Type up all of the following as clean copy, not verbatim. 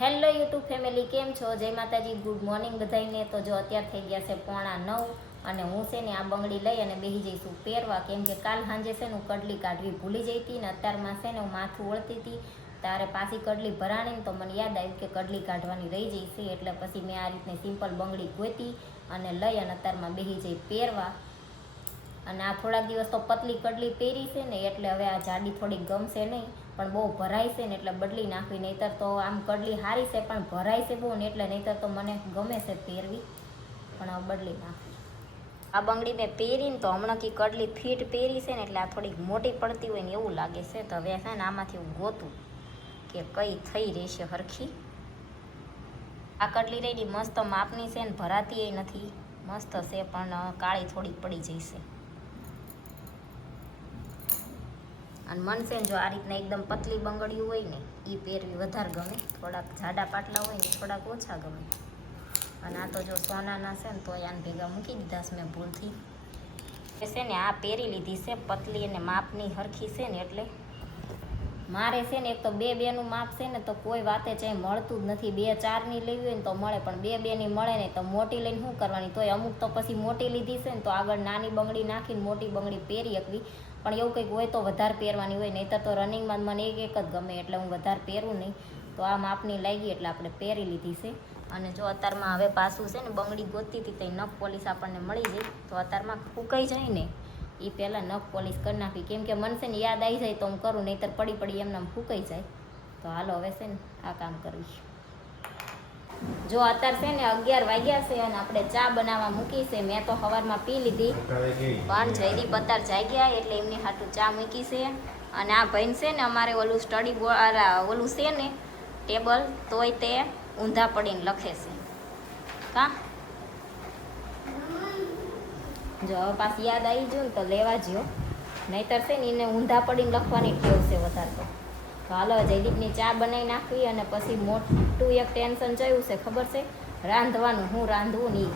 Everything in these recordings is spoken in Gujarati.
હેલો યુટ્યુબ ફેમિલી, કેમ છો? જય માતાજી, ગુડ મોર્નિંગ બધાને. તો જો અત્યારે થઈ ગયા છે 8:45 અને હું છે ને આ બંગડી લઈ અને બેસી જઈશું પહેરવા, કેમ કે કાલ સાંજે છે ને હું કડલી કાઢવી ભૂલી જઈ હતી ને અત્યારમાં છે ને હું માથું વળતી હતી ત્યારે પાછી કડલી ભરાણી ને તો મને યાદ આવ્યું કે કડલી કાઢવાની રહી જઈ છે, એટલે પછી મેં આ રીતની સિમ્પલ બંગડી ગોતી અને લઈ અને અત્યારમાં બેસી જઈ પહેરવા. અને આ થોડાક દિવસ તો પતલી કડલી પહેરી છે ને એટલે હવે આ જાડી થોડી ગમશે નહીં, પણ બહુ ભરાય છે ને એટલે બદલી નાખવી. નહીંતર તો આમ કડલી સારી છે પણ ભરાય છે બહુ ને એટલે નહીંતર તો મને ગમે છે પહેરવી, પણ હવે બદલી નાખવી. આ બંગડી મેં પહેરીને તો હમણાં કે કડલી ફિટ પહેરી છે ને એટલે આ થોડીક મોટી પડતી હોય ને એવું લાગે છે. તો હવે છે ને આમાંથી હું ગોતું કે કઈ થઈ રહેશે હરખી. આ કડલી રેડી મસ્ત માપની છે ને ભરાતી એ નથી, મસ્ત છે પણ કાળી થોડીક પડી જશે. અને મન છે ને જો આ રીતના એકદમ પતલી બંગડીયું હોય ને એ પહેરવી વધારે ગમે, થોડાક જાડા પાટલા હોય ને થોડાક ઓછા ગમે. અને આ તો જો સોનાના છે ને તો આને ભેગા મૂકી દીધા છે મેં ભૂલથી. છે ને આ પહેરી લીધી છે પતલી અને માપની હરખી છે ને એટલે મારે છે ને એક તો બેનું માપ છે ને તો કોઈ વાતે ચાહે મળતું જ નથી. 2-4ની લેવી હોય ને તો મળે, પણ 2-2ની મળે ને તો મોટી લઈને શું કરવાની? તોય અમુક તો પછી મોટી લીધી છે ને તો આગળ નાની બંગડી નાખીને મોટી બંગડી પહેરી શકવી, પણ એવું કંઈક હોય તો વધારે પહેરવાની હોય. નહીંતર તો રનિંગમાં મને એક જ ગમે એટલે હું વધારે પહેરું નહીં. તો આ માપની લાગી એટલે આપણે પહેરી લીધી છે. અને જો અત્યારમાં હવે પાછું છે ને બંગડી ગોતતી હતી કંઈ નખ પોલીસ આપણને મળી જાય તો અત્યારમાં ફૂંકાઈ જાય ને એ પહેલાં નખ પોલીસ કરી નાખી, કેમ કે મને છે ને યાદ આવી જાય તો હું કરું, નહીંતર પડી એમને ફૂંકાઈ જાય. તો હાલો હવે છે ને આ કામ કરવી. જો અત્યારે છે ને 11 વાગ્યા છે અને આપણે ચા બનાવવા મૂકી છે. મેં તો સવારમાં પી લીધી પણ જયદીપ અત્યારે જાગ્યા એટલે એમની હાટું ચા મૂકી છે. અને આ ભાઈ છે ને અમારે ઓલું સ્ટડી બોર્ડ ઓલું છે ને ટેબલ, તોય તે ઊંધા પડીને લખે છે. કા જો હવે પાછી યાદ આવી ગયું ને તો લેવા જ્યો, નહીંતર છે ને એને ઊંધા પડીને લખવાની ટેવ છે વધારે. તો હાલો જયદીપની ચા બનાવી નાખવી અને પછી મોટું એક ટેન્શન જોયું છે ખબર છે, રાંધવાનું. હું રાંધવું નહીં,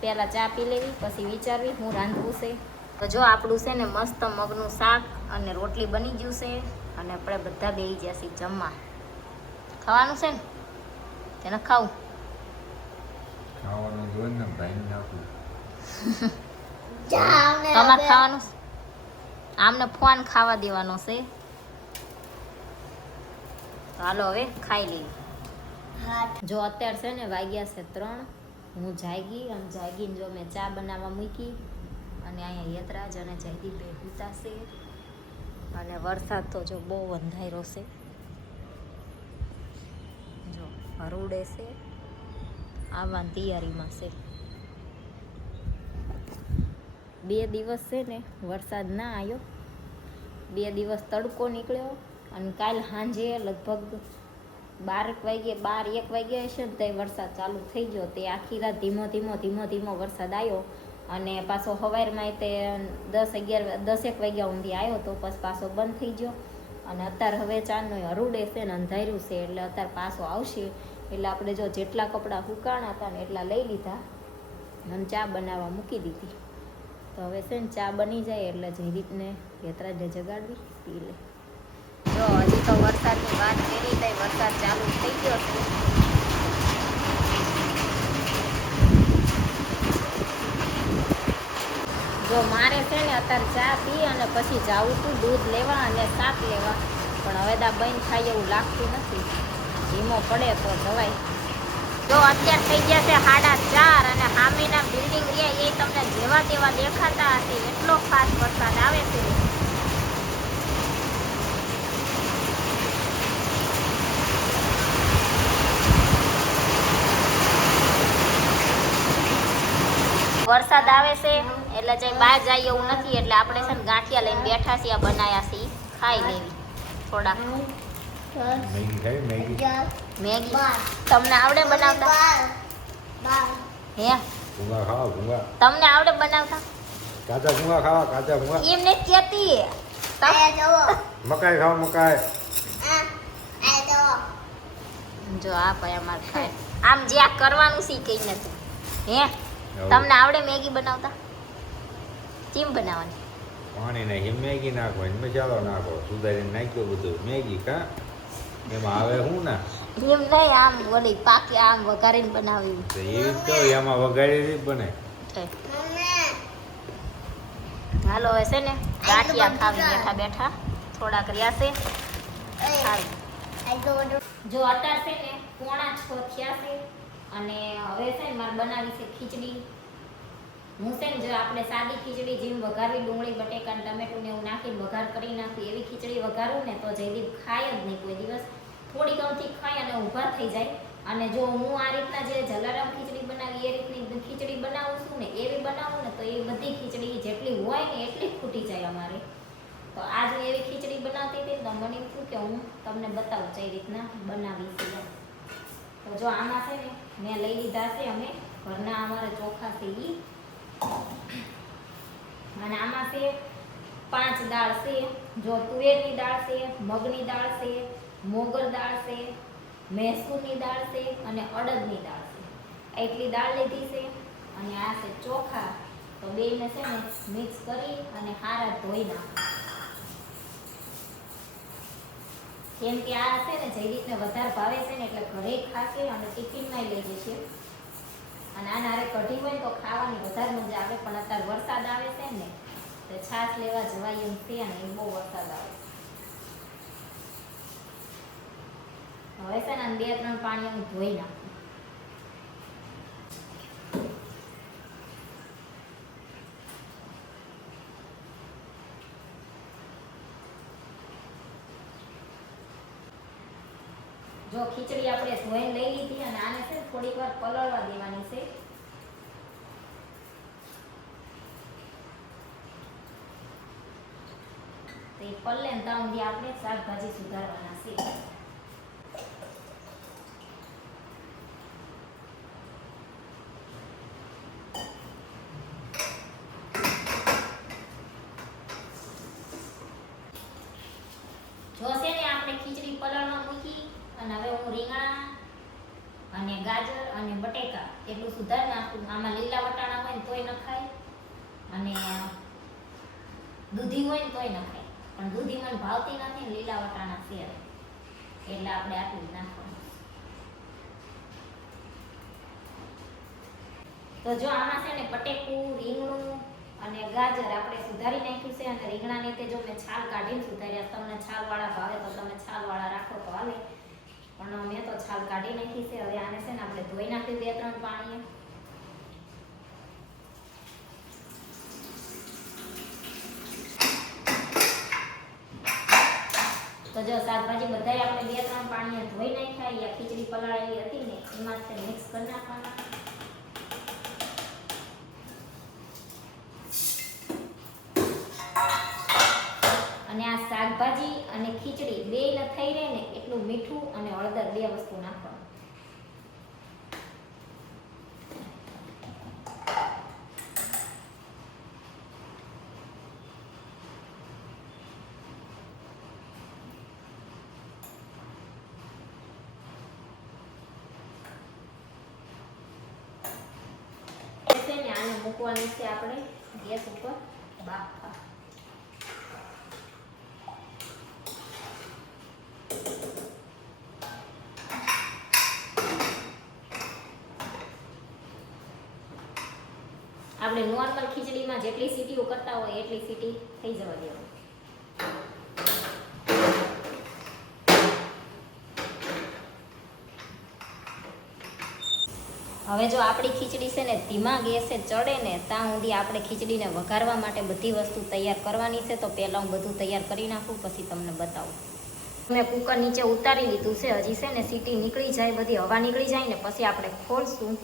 પહેલાં ચા પી લેવી પછી વિચારવી હું રાંધવું છે. તો જો આપણું છે ને મસ્ત મગનું શાક અને રોટલી બની ગયું છે અને આપણે બધા બેસી ગયા છીએ જમવા. ખાવાનું છે ને તેને ખાવું ખાવાનું જોઈએ ને ભાઈને નાખું. તમારે ખાવાનું આમને ફોન ખાવા દેવાનો છે. હાલો હવે ખાઈ લેવી. જો અત્યારે છે ને વાગ્યા છે 3, હું જાગી અને જાગીને જો મેં ચા બનાવવા મૂકી અને અહીંયા યતરાજ અને જયદીપ બે હુતા છે અને વરસાદ તો જો બહુ અંધારો છે, જો હરુડે છે, આવવાની તૈયારીમાં છે. 2 દિવસ છે ને વરસાદ ના આવ્યો, 2 દિવસ તડકો નીકળ્યો અને કાલ સાંજે લગભગ 12-1 વાગ્યા હશે ને તે વરસાદ ચાલુ થઈ ગયો. તે આખી રાત ધીમો ધીમો વરસાદ આવ્યો અને પાછો સવારમાં તે 10-1 વાગ્યા ઊંધી આવ્યો તો પછી પાછો બંધ થઈ ગયો. અને અત્યારે હવે ચારનો હરુડે છે ને અંધાર્યું છે એટલે અત્યારે પાછો આવશે. એટલે આપણે જો જેટલા કપડાં સુકાણા હતા ને એટલા લઈ લીધા અને ચા બનાવવા મૂકી દીધી. તો હવે છે ને ચા બની જાય એટલે જયદીપને યતરાજને જગાડવી પી લે. જો હજી તો વરસાદની વાત કરી તઈ વરસાદ ચાલુ થઈ ગયો છે. જો મારે છે ને અત્યારે ચા પી અને પછી જાવું તું દૂધ લેવા અને શાક લેવા, પણ હવે દા બંધ થાય એવું લાગતું નથી. ધીમો પડે તો જવાય. જો અત્યારે થઈ ગયા છે 4:30 અને સામેના બિલ્ડિંગ રહ્યા એ તમને જેવા તેવા દેખાતા હશે, એટલો ફાસ્ટ વરસાદ આવે છે. વરસાદ આવે છે એટલે જઈ બહાર જાય એવું નથી, એટલે આપણે છે ને ગાંઠિયા લઈને બેઠા છીએ, બનાવ્યા છીએ, ખાઈ લેવી થોડા. મેગી તમને આવડે બનાવતા? હે તમને આવડે બનાવતા? કાચા ભૂંગા ખાવા, કાચા ભૂંગા. એમ નથી કહેતી, મકાઈ ખાવા, મકાઈ. જો આ ભાઈ અમારે ખાય આમ જે આ કરવાનું છે કઈ નથી. હે તમને આવડે મેગી બનાવતા? કેમ બનાવવાની? પાણી નાખી મેગી નાખવાની, મસાલો નાખો, સુધારીને નાખ્યો બધું મેગી. કા એમાં આવે હું ના એમ નહીં, આમ ઓલી પાકી આમ વઘારીને બનાવી તો એવી જ તો એમાં વગાડી જ બને. હાલો હવે છે ને ગાંઠિયા ખાવી બેઠા બેઠા થોડાક રહ્યા છે. જો અત્યારે છે ને 5:45 થયા છે અને હવે છે ને મારે બનાવી છે ખીચડી. હું છે ને જો આપણે સાદી ખીચડી જેમ વઘારવી, ડુંગળી બટેકા ટમેટું ને એવું નાખીને વઘાર કરી નાખી એવી ખીચડી વઘારું ને તો જયદીપ ખાય જ નહીં કોઈ દિવસ. થોડી ઘણથી ખાય અને ઊભા થઈ જાય. અને જો હું આ રીતના જે જલારામ ખીચડી બનાવી એ રીતની ખીચડી બનાવું છું ને એવી બનાવું ને તો એ બધી ખીચડી જેટલી હોય ને એટલી ખૂટી જાય અમારે. તો આજ હું એવી ખીચડી બનાવતી હતી તો મને એમ થયું કે હું તમને બતાવું કઈ રીતના બનાવી છે. તો જો આમાં છે ને મેં લઈ લીધા છે અમે ઘરના અમારે ચોખા છે ઈ, અને આમાં છે 5 દાળ છે. જો તુવેરની દાળ છે, મગની દાળ છે, મોગર દાળ છે, મૈસૂરની દાળ છે અને અડદની દાળ છે. એટલી દાળ લીધી છે અને આ છે ચોખા. તો બેને છે ને મિક્સ કરી અને હારા ધોઈ નાખો. કેમ કે આ છે ને જયદીપને વધારે ભાવે છે ને એટલે ઘરે ખાશે અને ટિફિનમાં લઈ જશે. અને આના હારે કઢી હોય તો ખાવાની વધારે મજા આવે. પણ અત્યારે વરસાદ આવે છે ને તો છાશ લેવા જવાય એમ છે ને એ બહુ વરસાદ આવે. હવે છે ને 2-3 પાણી હું ધોઈ નાખું. જો ખીચડી આપણે ધોઈને લઈ લીધી અને આને છે થોડીક વાર પલળવા દેવાની છે. તો એ પલ્લે ને ત્યાં સુધી આપણે શાકભાજી સુધારવાના છે. જો છે ને આપણે ખીચડી પલળવા મૂકી અને હવે હું રીંગણા અને ગાજર અને બટેકા એટલું સુધાર નાખું. આમાં લીલા વટાણા હોય ને તોય નખાય અને દૂધી હોય ને તોય નખાય. પણ દૂધી મને ભાવતી નથી ને લીલા વટાણા છે એટલે આપણે આટલું જ નાખવાનું. તો જો આમાં છે ને બટેકું, રીંગણું અને ગાજર આપણે સુધારી નાખ્યું છે. અને રીંગણાની તે જો મેં છાલ કાઢીને સુધાર્યા. તમને છાલવાળા ભાવે તો તમે છાલવાળા રાખો તો હાલે, પણ મેં તો છાલ કાઢી નાખી છે. હવે આને છે ને આપણે ધોઈ નાખ્યું 2-3 પાણીએ. તો જો શાકભાજી બધાય આપણે 2-3 પાણીએ ધોઈ નાખ્યા. યા ખીચડી પલાળેલી હતી ને એમાં જ મિક્સ કરી નાખવાના. અને આ શાકભાજી અને ખીચડી બેય થઈ રહે ને એટલું મીઠું અને હળદર 2 વસ્તુ નાખવાનું. આને મૂકવાની છે આપણે ગેસ ઉપર બાફવા. આપણે નોર્મલ ખીચડીમાં જેટલી સીટીઓ કરતા હોય એટલી સીટી થઈ જવા દેવાની. હવે જો આપણી ખીચડી છે ને ધીમા ગેસે ચડે ને ત્યાં સુધી આપણે ખીચડીને વઘારવા માટે બધી વસ્તુ તૈયાર કરવાની છે. તો પહેલાં હું બધું તૈયાર કરી નાખું પછી તમને બતાવું. મેં કુકર નીચે ઉતારી લીધું છે. હજી છે ને સીટી નીકળી જાય, બધી હવા નીકળી જાય ને પછી આપણે ખોલશું.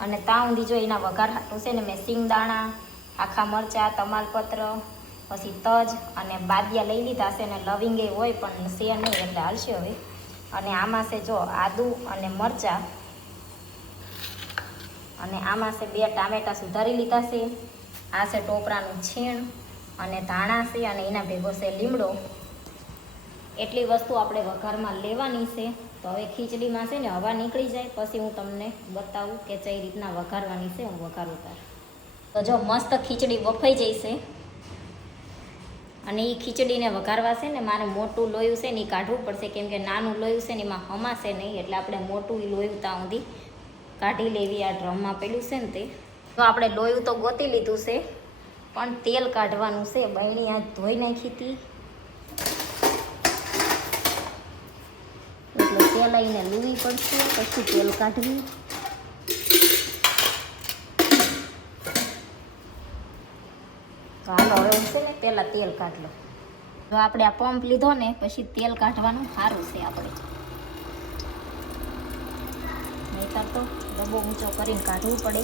અને ત્યાં સુધી જો એના વઘાર હાટું છે ને મેં સિંગદાણા, આખા મરચાં, તમાલપત્ર, પછી તજ અને બાદિયા લઈ લીધા છે. અને લવિંગ એ હોય પણ છે નહીં એટલે હાલશે હવે. અને આમાં છે જો આદું અને મરચાં, અને આમાં છે 2 ટામેટા સુધારી લીધા છે. આ છે ટોપરાનું છીણ અને ધાણા છે અને એના ભેગો છે લીમડો. એટલી વસ્તુ આપણે વઘારમાં લેવાની છે. તો હવે ખીચડીમાં છે ને હવા નીકળી જાય પછી હું તમને બતાવું કે કઈ રીતના વઘારવાની છે. હું વઘારું તાર. તો જો મસ્ત ખીચડી બફાઈ જઈ છે અને એ ખીચડીને વઘારવા છે ને મારે મોટું લોયું છે ને એ કાઢવું પડશે, કેમ કે નાનું લોયું છે ને એમાં હમાશે નહીં, એટલે આપણે મોટું એ લોયું ત્યાં સુધી કાઢી લેવી. આ ડ્રમમાં પેલું છે ને તે તો આપણે લોયું તો ગોતી લીધું છે, પણ તેલ કાઢવાનું છે. બહેણી આ ધોઈ નાખી હતી એટલે તેલ આવીને લૂવી પડશે, પછી તેલ કાઢવી. તો હાલો હવે છે ને પહેલાં તેલ કાઢ લો. જો આપણે આ પંપ લીધો ને પછી તેલ કાઢવાનું સારું છે આપણે, નહીંતર તો ડબ્બો ઊંચો કરીને કાઢવું પડે,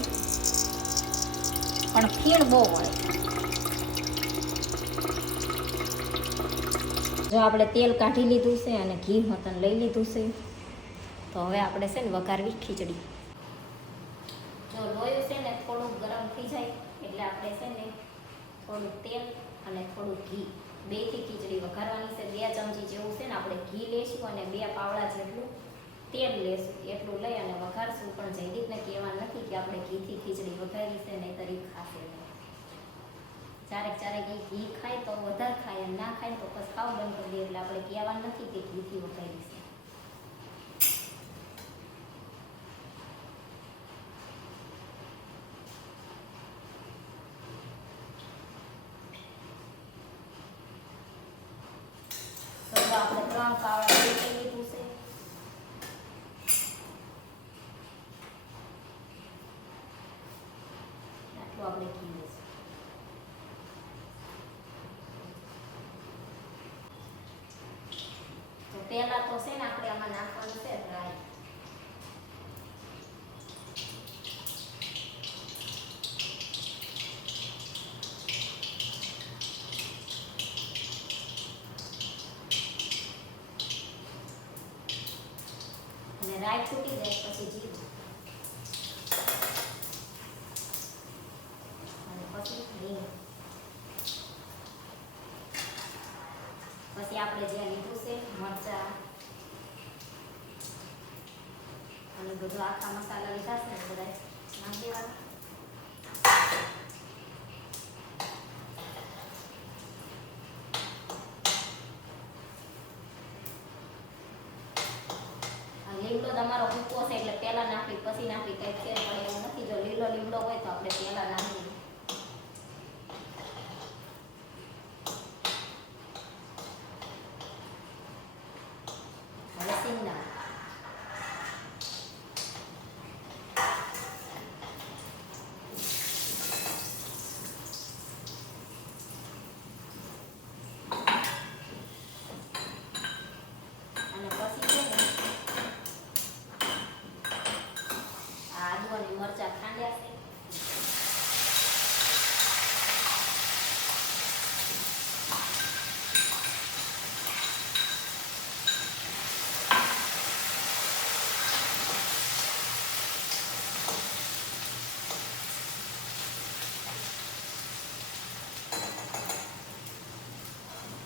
પણ ખીણ બહુ હોય. જો આપણે તેલ કાઢી લીધું છે અને ઘી મતન લઈ લીધું છે, તો હવે આપણે છે ને વઘારવી ખીચડી. જો લોયું છે ને થોડુંક ગરમ થઈ જાય એટલે આપણે છે ને થોડુંક તેલ અને થોડુંક ઘી બેથી ખીચડી વઘારવાની છે. 2 ચમચી જેવું છે ને આપણે ઘી લઈશું અને 2 પાવડા જેટલું તેલ લેશું. એટલું લઈ અને વઘારશું. પણ જયદીપને કહેવા નથી કે આપણે ઘીથી ખીચડી વઘારી છે, નહીંતર એ ખાશે નહીં. ક્યારેક એ ઘી ખાય તો વધારે ખાય, અને ના ખાય તો પછી ખાવ બંધ કરી દે. એટલે આપણે કહેવા નથી કે ઘીથી વઘારી છે. તો આપણે 3 પાવડા તેલ લઈ લીધું છે. આટલું આપણે ઘી લઈશું. તો પહેલા તો છે ને આપણે આમાં નાખવાનું છે રાઈ. અને રાઈ ફૂટી જાય પછી જીરું, અને પછી હિંગ. પછી આપણે જે લીધું છે મરચાં અને બધું આખા મસાલા લીધા છે ને બધા નાખી દેવાના. લીમડો તમારો ભૂકો છે એટલે પહેલા નાખી પછી નાખી કંઈ ફેર પડે એવું નથી. જો લીલો લીમડો હોય તો આપણે પહેલા નાખી. હવે સિંગદાણા, અને પછી છે ને આદુ અને મરચાં ખાંડ્યા છે.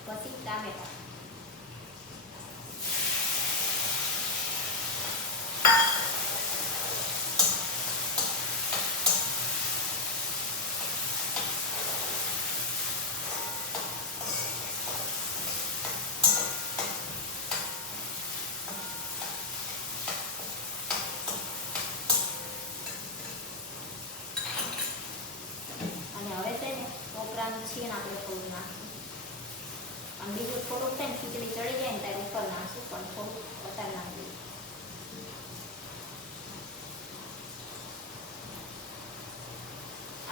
પછી ટામેટા, અને હવે છે ને કોપરાનું છીણ આપણે થોડું નાખીશું. અને બીજું થોડુંક છે ને ખીચડી ચડી જાય ને ત્યારે ઉપર નાખશું, પણ થોડુંક વધારે નાખી.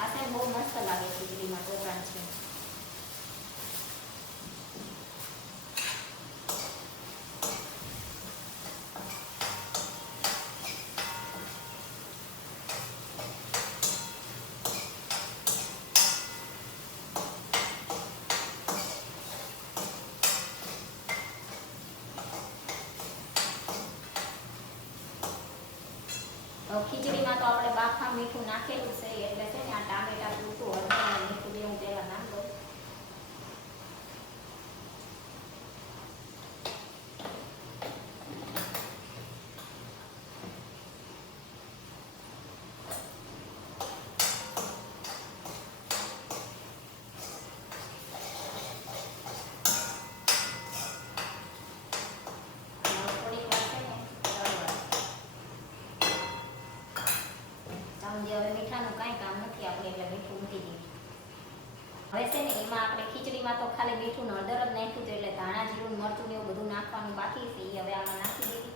આ છે બહુ મસ્ત લાગે ખીચડીમાં કોપરાનું છીણ. ખીચડીમાં તો આપણે બાફા મીઠું નાખેલું છે, એટલે છે ને આ ટામેટા પૂરતું હળદર અને મીઠું બે હું પહેલા નાખ દઉં. હવે છે ને એમાં આપણે ખીચડીમાં તો ખાલી મીઠું ને હળદર જ નાખ્યું હતું, એટલે ધાણા જીરું મરચું ને એવું બધું નાખવાનું બાકી છે. એ હવે આમાં નાખી દીધી.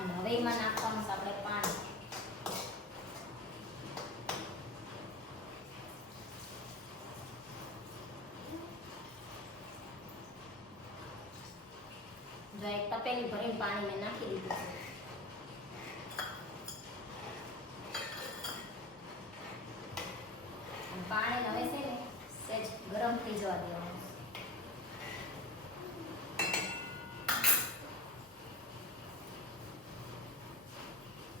અને હવે એમાં નાખવાનું છે આપણે પાણી. જો એક તપેલી ભરીને પાણી મેં નાખી દીધું છે. અને પાણી હવે છે ને સહેજ ગરમ થઈ જવા દેવાનું.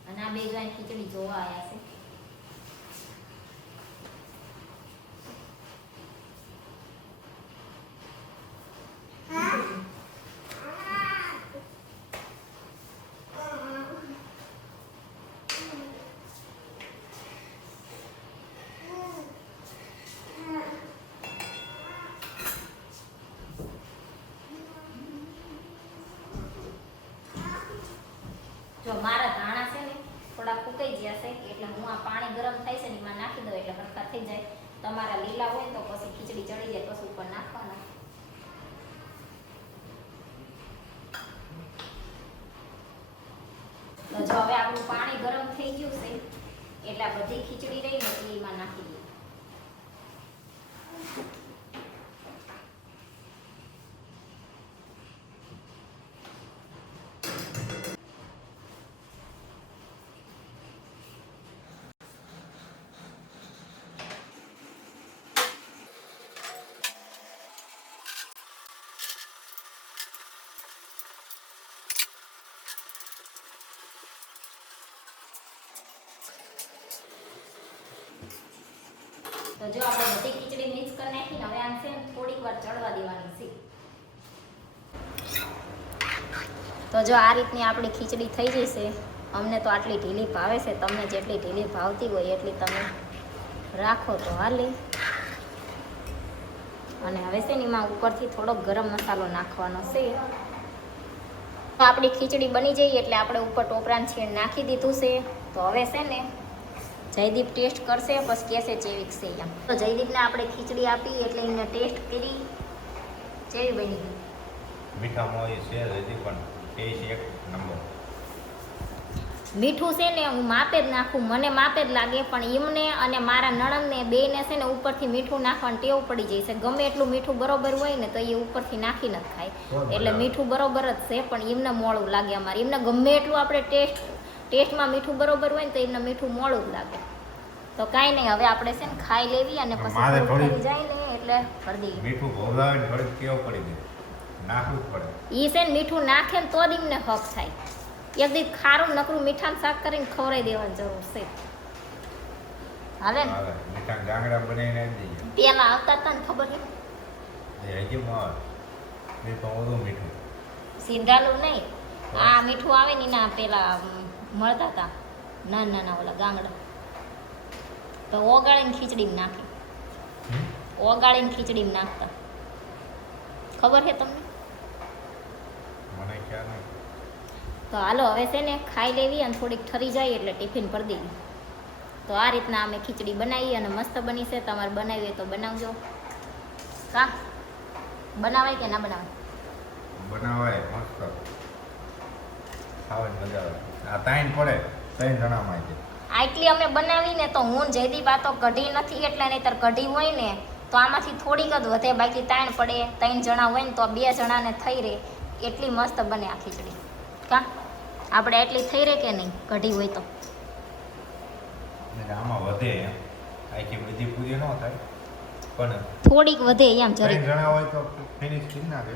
અને આ બે ગાય ખીચડી જોવા આવ્યા છે. જો મારા ધાણા છે ને થોડા ફૂકાઈ ગયા છે, એટલે હું આ પાણી ગરમ થાય છે ને એમાં નાખી દઉં એટલે હરખા થઈ જાય. તમારા લીલા હોય તો પછી ખીચડી ચડી જાય પછી ઉપર નાખવાના. તો જો હવે આપણું પાણી ગરમ થઈ ગયું છે, એટલે આ બધી ખીચડી રહી ને એ એમાં નાખી દઈએ. તો જો આપણે બધી ખીચડી મિક્સ કરી નાખીને હવે આમ છે ને થોડીક વાર ચડવા દેવાની છે. તો જો આ રીતની આપણી ખીચડી થઈ જશે. અમને તો આટલી ઢીલી ભાવે છે, તમને જેટલી ઢીલી ભાવતી હોય એટલી તમે રાખો તો હાલે. અને હવે છે ને એમાં ઉપરથી થોડોક ગરમ મસાલો નાખવાનો છે. આપણી ખીચડી બની જઈએ એટલે આપણે ઉપર ટોપરાનું છીણ નાખી દીધું છે. તો હવે છે ને જયદીપ ટેસ્ટ કરશે, પછી કહેશે જેવી છે એમ. તો જયદીપને આપણે ખીચડી આપી એટલે એને ટેસ્ટ કરી જેવી બની ગઈ. મીઠામાં એ છે હજી પણ ટેસ્ટ એક નંબર. મીઠું છે ને હું માપે જ નાખું, મને માપે જ લાગે, પણ એમને અને મારા નણંદને બેયને છે ને ઉપરથી મીઠું નાખવાની ટેવ પડી જાય છે. ગમે એટલું મીઠું બરોબર હોય ને તો એ ઉપરથી નાખી નથી ખાય, એટલે મીઠું બરોબર જ છે. પણ એમને મોડું લાગે. અમારે એમને ગમે એટલું આપણે ટેસ્ટમાં મીઠું બરોબર હોય ને તો એમને મીઠું મોડું જ લાગે. તો કાંઈ નહીં, હવે આપણે છે ને ખાઈ લેવી અને પછી થઈ જાય ને એટલે ભરી દઈએ. મીઠું ભોગાવીને થોડીક કેવ પડી ગઈ, નાખવું જ પડે. એ છે ને મીઠું નાખે ને તો જ એમને હક થાય. એક દી ખારું નકરું મીઠાનું શાક કરીને ખવડાવી દેવાની જરૂર છે. હાલે ને મીઠા ગાંગડા બનાવીને આપી દઈએ. પેલા આવતા હતા ને ખબર છે હજી મીઠું ઓછું મીઠું સિંધાલું નહીં, આ મીઠું આવે ને એના પેલા મળતા હતા નાના નાના ઓલા ગાંગડા. તો ઓગાળીને ખીચડીમાં નાખે, ઓગાળીને ખીચડીમાં નાખતા. ખબર છે તમને? મને ખ્યાલ નહીં. તો હાલો હવે છે ને ખાઈ લેવી અને થોડીક ઠરી જાય એટલે ટિફિન ભરી દેવી. તો આ રીતના અમે ખીચડી બનાવી અને મસ્ત બની છે. તમારે બનાવી હોય તો બનાવજો. કા બનાવાય કે ના બનાવાય? બનાવાય મસ્ત, ખાવાની મજા આવે. આ તાઈન પડે 3 જણામાં છે. આટલી અમે બનાવી ને તો હું જયદીપ આ તો કઢી નથી, એટલે નહીંતર કઢી હોય ને તો આમાંથી થોડીક જ વધે, બાકી તાણ પડે. 3 જણા હોય ને તો 2 જણાને થઈ રહે. એટલી મસ્ત બને આ ખીચડી. કા આપણે એટલી થઈ રહે કે નહીં કઢી હોય તો? આમાં વધે એમ, આખી બધી પૂરી ન થાય પણ થોડીક વધે એમ 3 જરીક. જણા હોય તો ફિનિશ કરી નાખે.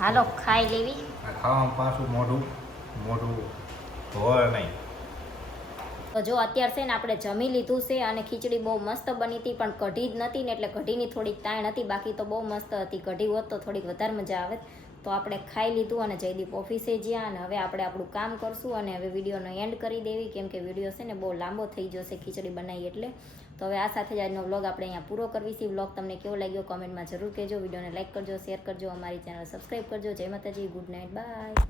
હાલો ખાઈ લેવી. આ ખાવામાં પાછું મોઢું ધોવે નહીં. તો જો અત્યારે છે ને આપણે જમી લીધું છે અને ખીચડી બહુ મસ્ત બની હતી, પણ કઢી જ નથી ને એટલે કઢીની થોડીક તાણ હતી, બાકી તો બહુ મસ્ત હતી. કઢી હોત તો થોડીક વધારે મજા આવે. તો તો આપણે ખાઈ લીધું અને જયદીપ ઓફિસે ગયા અને હવે આપણે આપણું કામ કરશું અને હવે વિડીયોનો એન્ડ કરી દેવી, કેમ કે વિડીયો છે ને બહુ લાંબો થઈ જશે ખીચડી બનાવી એટલે. તો હવે આ સાથે જ આજનો વ્લોગ આપણે અહીંયા પૂરો કરવીશું. વ્લોગ તમને કેવો લાગ્યો કોમેન્ટમાં જરૂર કહેજો. વિડીયોને લાઈક કરજો, શેર કરજો, અમારી ચેનલ સબસ્ક્રાઈબ કરજો. જય માતાજી, ગુડ નાઇટ, બાય.